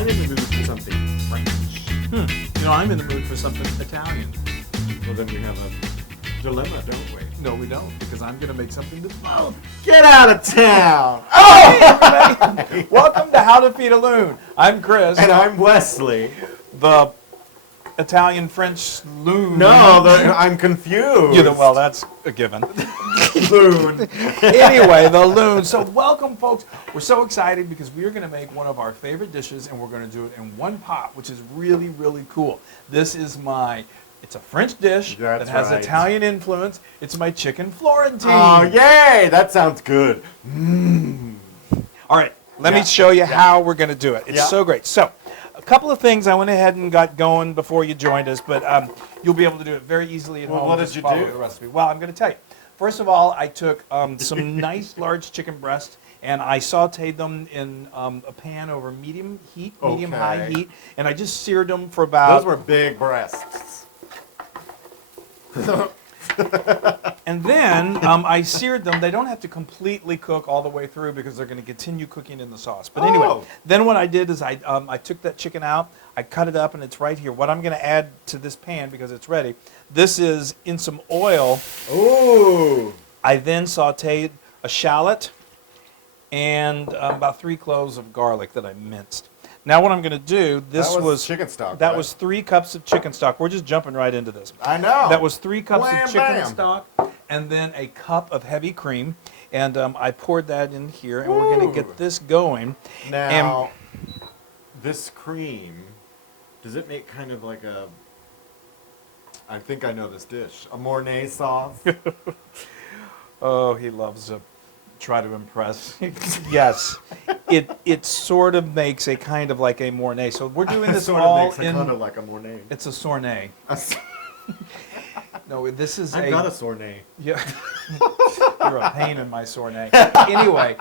I'm in the mood for something French. I'm in the mood for something Italian. Well, then we have a dilemma, don't we? No, we don't, because I'm going to make something that's both. Get out of town! Oh! Welcome to How to Feed a Loon. I'm Chris. And I'm Wesley. The Italian-French loon. No, I'm confused. Well, that's a given. Loon. Anyway, the loon. So welcome, folks. We're so excited because we are going to make one of our favorite dishes, and we're going to do it in one pot, which is really, really cool. This is it's a French dish that has Italian influence. It's my chicken Florentine. Oh, yay! That sounds good. All right, let me show you how we're going to do it. It's so great. So, a couple of things I went ahead and got going before you joined us, but you'll be able to do it very easily at home. What Just did you follow do? the recipe. Well, I'm going to tell you. First of all, I took some nice large chicken breasts, and I sauteed them in a pan over medium-high heat, and I just seared them for about... Those were big breasts. And then I seared them. They don't have to completely cook all the way through because they're going to continue cooking in the sauce. But anyway, then what I did is I took that chicken out, I cut it up, and it's right here. What I'm going to add to this pan, because it's ready, this is in some oil. Ooh. I then sauteed a shallot and about 3 cloves of garlic that I minced. Now what I'm going to do, that was chicken stock. That was 3 cups of chicken stock. We're just jumping right into this. I know. That was 3 cups Wham, of chicken bam. stock, and then a cup of heavy cream, and I poured that in here, and we're going to get this going. Now, this cream, does it make kind of like I think I know this dish, a Mornay sauce? Oh, he loves to try to impress. Yes, it sort of makes a kind of like a Mornay. So we're doing this all makes in. Kind of like a Mornay. It's a Sornay. No, this is I've got a Sornay. Yeah, you're a pain in my Sornay. Anyway,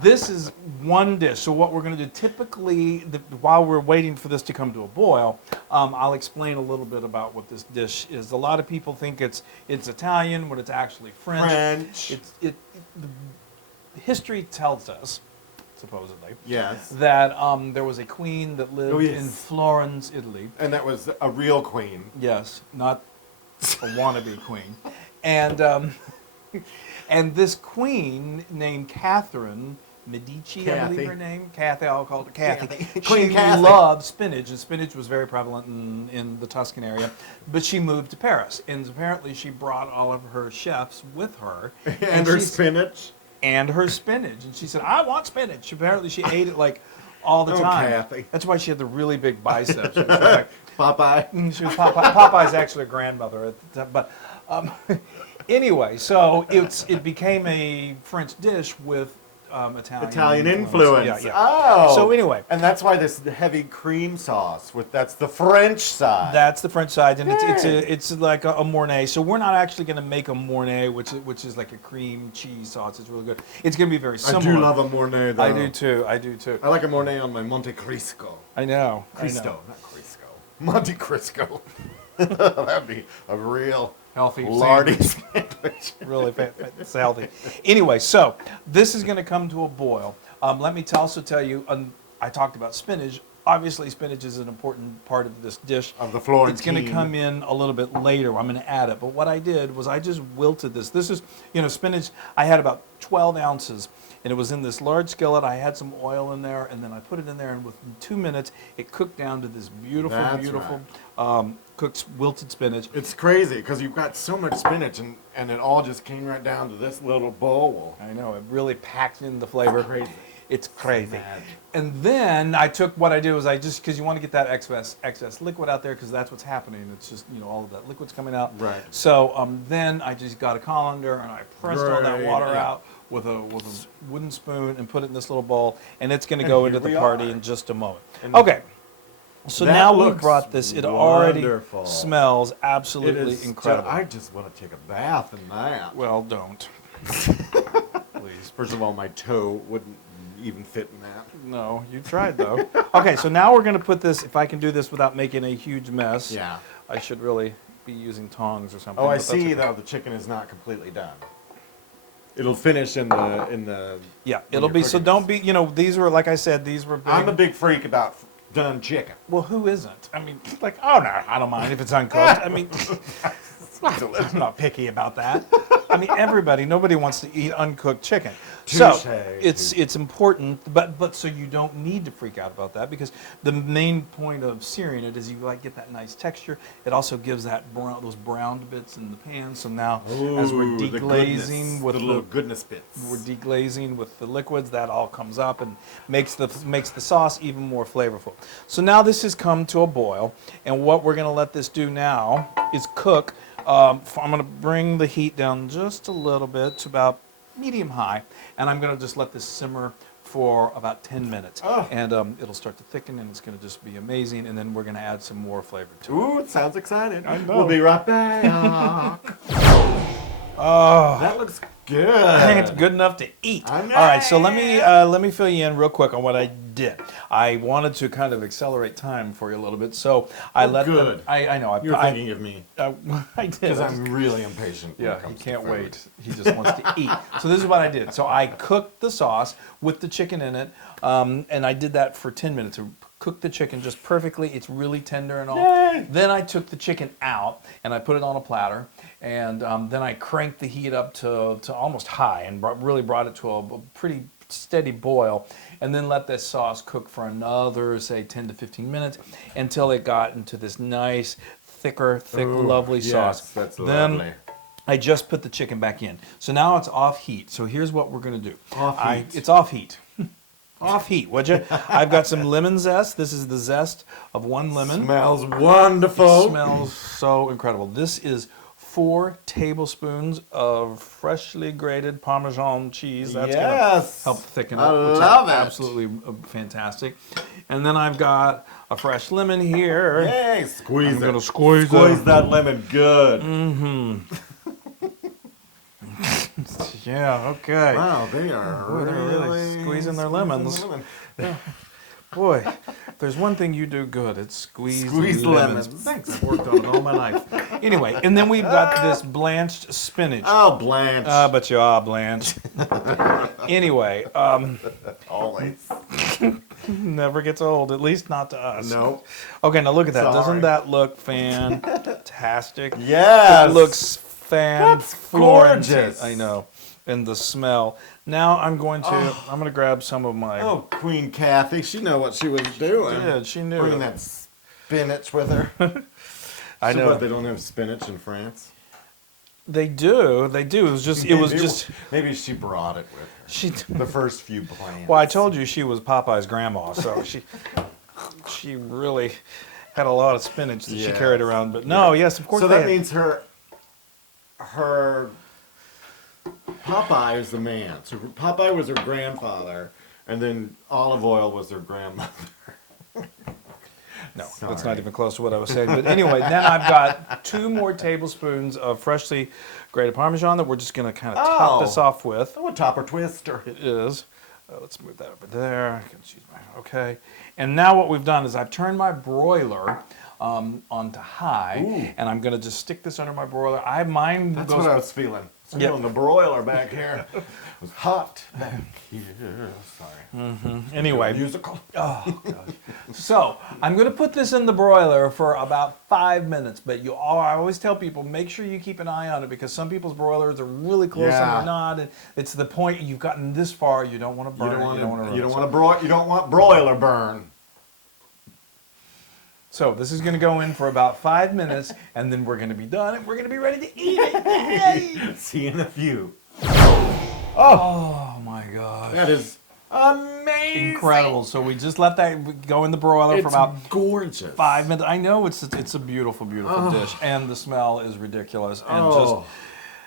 this is one dish. So what we're going to do, typically, while we're waiting for this to come to a boil, I'll explain a little bit about what this dish is. A lot of people think it's Italian, when it's actually French. History tells us, supposedly, that there was a queen that lived in Florence, Italy. And that was a real queen. Yes, not a wannabe queen. And and this queen named Catherine Medici, I believe her name. Kathy, I'll call her Kathy. Queen she Kathy. loved spinach, and spinach was very prevalent in the Tuscan area. But she moved to Paris, and apparently she brought all of her chefs with her. And her spinach. And her spinach. And she said, I want spinach. Apparently she ate it like all the time. Kathy. That's why she had the really big biceps. She was like, Popeye. She was Popeye's actually a grandmother at the time. But anyway, so it became a French dish with Italian influence. Yeah. Oh. So anyway. And that's why this heavy cream sauce, that's the French side. That's the French side, and it's like a Mornay. So we're not actually going to make a Mornay, which is like a cream cheese sauce. It's really good. It's going to be very similar. I do love a Mornay, though. I do too. I like a Mornay on my Monte Cristo. I know. Cristo, not Crisco. Monte Cristo. That'd be a real healthy lardy sandwich. Really it's healthy. Anyway, so this is going to come to a boil. Let me also tell you, I talked about spinach. Obviously, spinach is an important part of this dish. Of the Florentine. It's going to come in a little bit later. I'm going to add it. But what I did was I just wilted this. This is, spinach. I had about 12 ounces. And it was in this large skillet. I had some oil in there, and then I put it in there, and within 2 minutes, it cooked down to this beautiful cooked wilted spinach. It's crazy, because you've got so much spinach, and it all just came right down to this little bowl. I know, it really packed in the flavor. It's crazy. And then what I did was because you want to get that excess liquid out there, because that's what's happening. It's just, all of that liquid's coming out. Right. So then I just got a colander, and I pressed all that water out with a wooden spoon and put it in this little bowl, and it's going to go into the party in just a moment. Okay. So now we brought this. It already smells absolutely incredible. I just want to take a bath in that. Well, don't. Please. First of all, my toe wouldn't even fit in that. No, you tried though. Okay, so now we're going to put this, if I can do this without making a huge mess. Yeah. I should really be using tongs or something. Oh, I see, though, the chicken is not completely done. It'll finish in the Yeah, it'll be, so don't be, these were, like I said, these were big. I'm a big freak about done chicken. Well, who isn't? I mean, like, oh no, I don't mind if it's uncooked. I mean, I'm not picky about that. I mean, nobody wants to eat uncooked chicken. So Touche. it's important, but so you don't need to freak out about that because the main point of searing it is you like get that nice texture. It also gives that those browned bits in the pan. So now as we're Ooh, the deglazing goodness, with the little goodness bits. we're deglazing with the liquids, that all comes up and makes the sauce even more flavorful. So now this has come to a boil, and what we're going to let this do now is cook. I'm going to bring the heat down just a little bit to about medium high, and I'm going to just let this simmer for about 10 minutes. And it'll start to thicken, and it's going to just be amazing, and then we're going to add some more flavor to it. Ooh, it sounds exciting. I know. We'll be right back. Oh, That looks good. it's good enough to eat. I know. All right, so let me fill you in real quick on what I did. I wanted to kind of accelerate time for you a little bit, so I let good. I know. You're thinking of me. I did. Because I'm really impatient. when it Yeah, he comes to can't food. wait. He just wants to eat. So this is what I did. So I cooked the sauce with the chicken in it, and I did that for 10 minutes. To cook the chicken just perfectly. It's really tender and all. Yay. Then I took the chicken out and I put it on a platter, and then I cranked the heat up to almost high and really brought it to a pretty steady boil, and then let this sauce cook for another, say, 10 to 15 minutes until it got into this nice, thick, Ooh, lovely yes, sauce. that's Then lovely. I just put the chicken back in. So now it's off heat. So here's what we're going to do. Off heat. It's off heat. Off heat, would you? I've got some lemon zest. This is the zest of one lemon. Smells wonderful. It smells so incredible. This is 4 tablespoons of freshly grated Parmesan cheese. That's going to Yes. help thicken it. I which is love it. Absolutely fantastic. And then I've got a fresh lemon here. Yay, squeeze I'm it. going to squeeze that lemon good. Yeah, okay. Wow, they are Boy, they're really squeezing their lemons. lemon. Boy, if there's one thing you do good, it's squeeze lemons. Thanks, I've worked on it all my life. Anyway, and then we've got this blanched spinach. Oh, Blanche. But you are blanched. Anyway, Always. never gets old, at least not to us. No. Okay, now look at that. Sorry. Doesn't that look fantastic? Yes. It looks That's Florentine. gorgeous. I know. And the smell. Now I'm going to grab some of my. Oh, Queen Kathy, she knew what she was doing. Yeah, she knew. Bringing that spinach with her. I So know. what, they don't have spinach in France? They do. It was just. Maybe she brought it with her. She. The first few plants. Well, I told you she was Popeye's grandma, so she really had a lot of spinach that she Yes. carried around. But no, yes, of course. So they that had- means her Popeye is the man. So Popeye was her grandfather, and then olive oil was her grandmother. No, Sorry. that's not even close to what I was saying. But anyway, then I've got 2 more tablespoons of freshly grated Parmesan that we're just going to kind of top Oh. this off with. Oh, a topper twister. It is. Let's move that over there. I can choose my, okay. And now what we've done is I've turned my broiler onto high, Ooh. and I'm going to just stick this under my broiler. Mine That's goes. what I was feeling. Yep. Feeling the broiler back here. It was hot back here. Sorry. Anyway, Musical. oh gosh. So I'm going to put this in the broiler for about 5 minutes. But I always tell people, make sure you keep an eye on it because some people's broilers are really close and Yeah. they're not. And it's the point you've gotten this far, you don't want to burn You it. don't You don't want to. want to you don't want broiler burn. So this is going to go in for about 5 minutes, and then we're going to be done, and we're going to be ready to eat it. Yay! See you in a few. Oh my gosh. That is amazing. Incredible. So we just let that go in the broiler It's for about gorgeous. 5 minutes. I know it's a beautiful, beautiful dish, and the smell is ridiculous. And just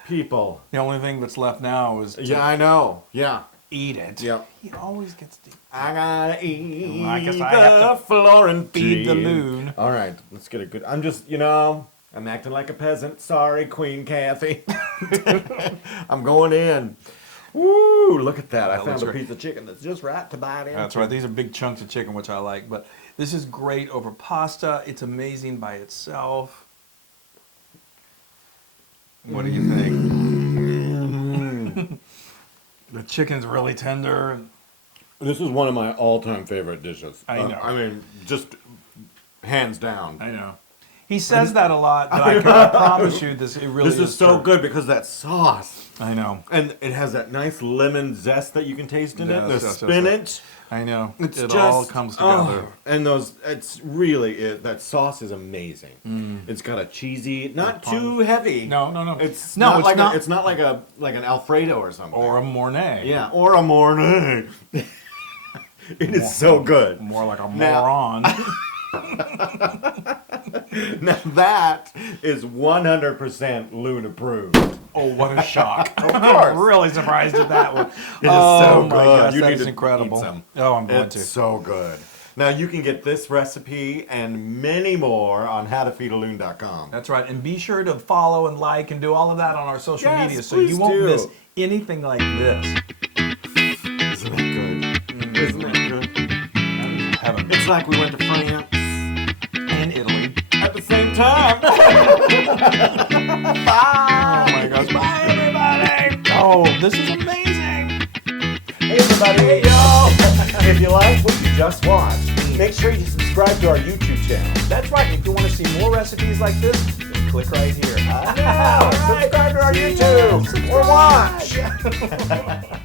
people. the only thing that's left now is to Yeah, I know. Yeah. eat it. Yep. He always gets to I gotta eat I guess the I have to Florentine. feed the loon. All right, let's get a good. I'm just, I'm acting like a peasant. Sorry, Queen Kathy. I'm going in. Woo! Look at that. I That found looks a great. piece of chicken that's just right to bite into. That's right. These are big chunks of chicken, which I like. But this is great over pasta. It's amazing by itself. What do you think? The chicken's really tender. This is one of my all-time favorite dishes. I know. I mean, just hands down. I know. He says that a lot, but I promise you this, it really This is so true. good because that sauce. I know. And it has that nice lemon zest that you can taste in it. The Yes, yes, yes, spinach. I know. It's It just, all comes together. and it's really, that sauce is amazing. It's got a cheesy, not too heavy. No. It's No, not it's like not. it's not like an Alfredo or something. Or a Mornay. yeah, or a Mornay. It is so good. More like a Now- moron. Now that is 100% Loon approved. Oh, what a shock. Of course. I'm really surprised at that one. It is so my good. gosh, You that need is to incredible. eat some. Oh, I'm going It's to. so good. Now you can get this recipe and many more on howtofeedaloon.com. That's right. And be sure to follow and like and do all of that on our social Yes, media so you please won't do. miss anything like this. Isn't it good? Isn't it good? Heaven. It's like we went to France And Italy. at the same time. Bye. Oh my gosh. Bye, everybody. Oh, this is amazing. Hey everybody. Hey y'all. If you like what you just watched, make sure you subscribe to our YouTube channel. That's right. If you want to see more recipes like this, click right here. Subscribe to our YouTube or watch.